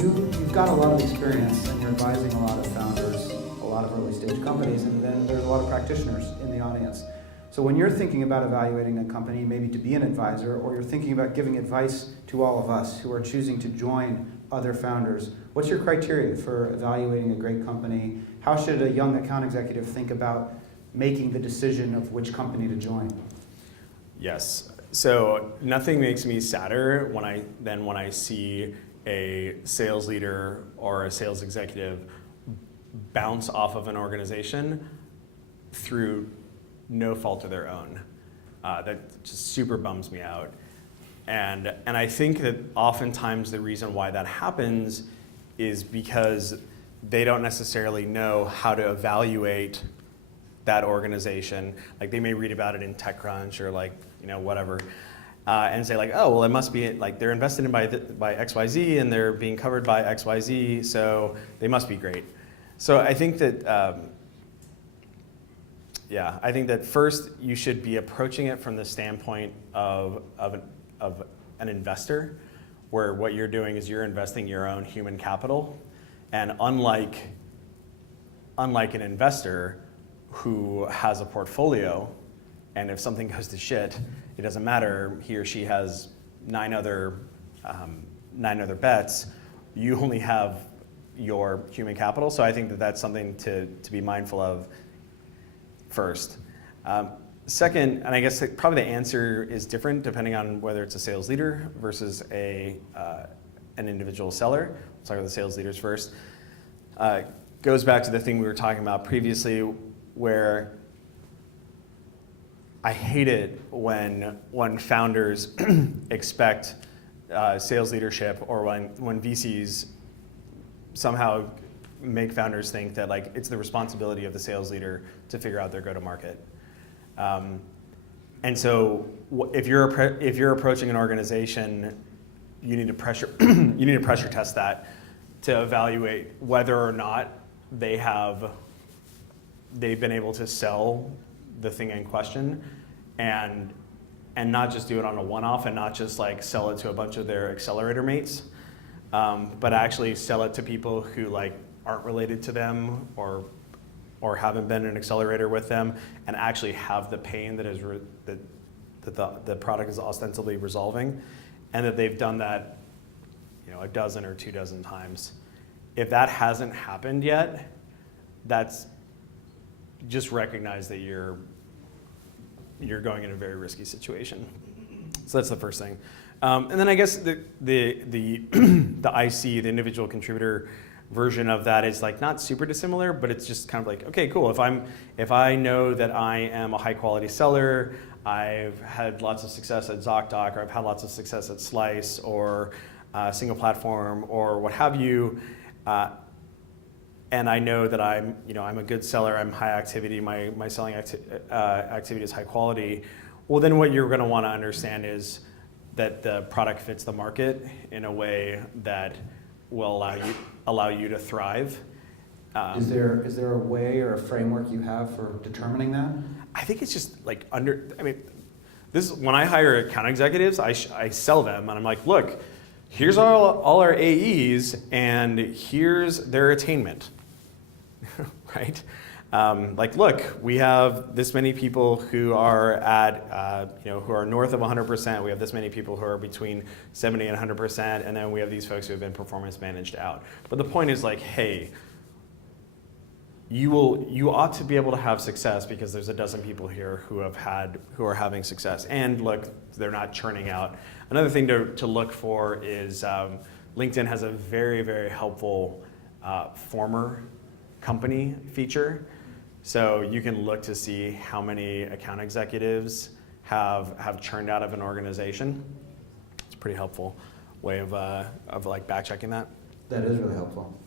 you've got a lot of experience and you're advising a lot of founders, a lot of early stage companies, and then there's a lot of practitioners in the audience. So when you're thinking about evaluating a company, maybe to be an advisor, or you're thinking about giving advice to all of us who are choosing to join other founders, what's your criteria for evaluating a great company? How should a young account executive think about making the decision of which company to join? Yes. So nothing makes me sadder than when I see a sales leader or a sales executive bounce off of an organization through no fault of their own. That just super bums me out. And I think that oftentimes the reason why that happens is because they don't necessarily know how to evaluate that organization. Like they may read about it in TechCrunch or whatever, and say like, oh, well, it must be like they're invested in by XYZ and they're being covered by XYZ, so they must be great. So I think that, I think that first you should be approaching it from the standpoint of an investor, where what you're doing is you're investing your own human capital, and unlike an investor who has a portfolio, and if something goes to shit, it doesn't matter. He or she has nine other bets. You only have your human capital. So I think that that's something to be mindful of first. Second, and I guess probably the answer is different depending on whether it's a sales leader versus an individual seller. Let's talk about the sales leaders first. Goes back to the thing we were talking about previously, where I hate it when founders expect sales leadership, or when VCs somehow make founders think that like it's the responsibility of the sales leader to figure out their go-to-market. And so if you're approaching an organization, you need to pressure test that to evaluate whether or not they've been able to sell the thing in question, and not just do it on a one-off, and not just like sell it to a bunch of their accelerator mates, but actually sell it to people who like aren't related to them or haven't been an accelerator with them, and actually have the pain that the product is ostensibly resolving, and that they've done that, a dozen or 24 times. If that hasn't happened yet, that's just recognize that you're going in a very risky situation. So that's the first thing. And then I guess the IC, the individual contributor version of that is like not super dissimilar, but it's just kind of like, okay, cool. If I know that I am a high quality seller, I've had lots of success at ZocDoc, or I've had lots of success at Slice, or Single Platform, or what have you, and I know that I'm a good seller, I'm high activity, my selling activity is high quality, well then what you're going to want to understand is that the product fits the market in a way that will allow you to thrive. Is there a way or a framework you have for determining that? I think it's just like when I hire account executives, I sell them and I'm like, look, here's all our AEs and here's their attainment, right? Like, look, we have this many people who are at, who are north of 100%. We have this many people who are between 70 and 100%, and then we have these folks who have been performance managed out. But the point is like, hey, you ought to be able to have success because there's a dozen people here who are having success. And look, they're not churning out. Another thing to look for is LinkedIn has a very, very helpful former company feature. So you can look to see how many account executives have churned out of an organization. It's a pretty helpful way of like back checking that. That is really helpful.